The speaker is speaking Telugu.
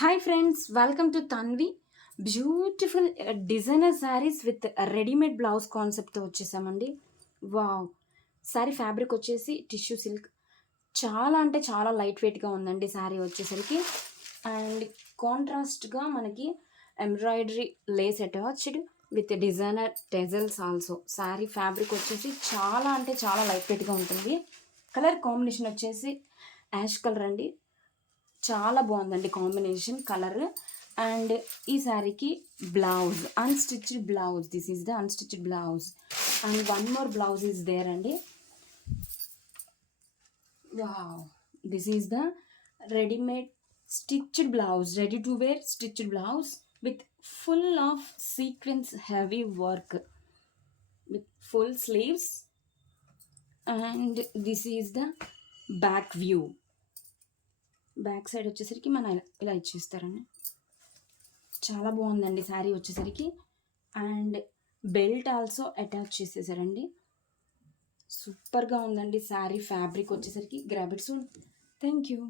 Hi friends, welcome to Tanvi. Beautiful designer saris with readymade blouse కాన్సెప్ట్తో వచ్చేసామండి. వావ్! శారీ ఫ్యాబ్రిక్ వచ్చేసి టిష్యూ సిల్క్. చాలా అంటే చాలా లైట్ వెయిట్గా ఉందండి శారీ వచ్చేసరికి. అండ్ కాంట్రాస్ట్గా మనకి embroidery lace attached with designer tassels also. Sari fabric వచ్చేసి చాలా అంటే చాలా లైట్ వెయిట్గా ఉంటుంది. కలర్ కాంబినేషన్ వచ్చేసి యాష్ కలర్ అండి. చాలా బాగుందండి కాంబినేషన్ కలర్. అండ్ ఈ శారీకి blouse unstitched blouse. This is the unstitched blouse. And one more blouse is there అండి. Wow! This is the readymade stitched blouse, ready to wear stitched blouse with full of sequence heavy work with full sleeves. And this is the back view. Back side వచ్చేసరికి మన ఇలా ఇచ్చేస్తారండి. చాలా బాగుందండి శారీ వచ్చేసరికి. అండ్ బెల్ట్ ఆల్సో అటాచ్ చేసేసారండి. సూపర్గా ఉందండి శారీ ఫ్యాబ్రిక్ వచ్చేసరికి. Grab it soon. Thank you.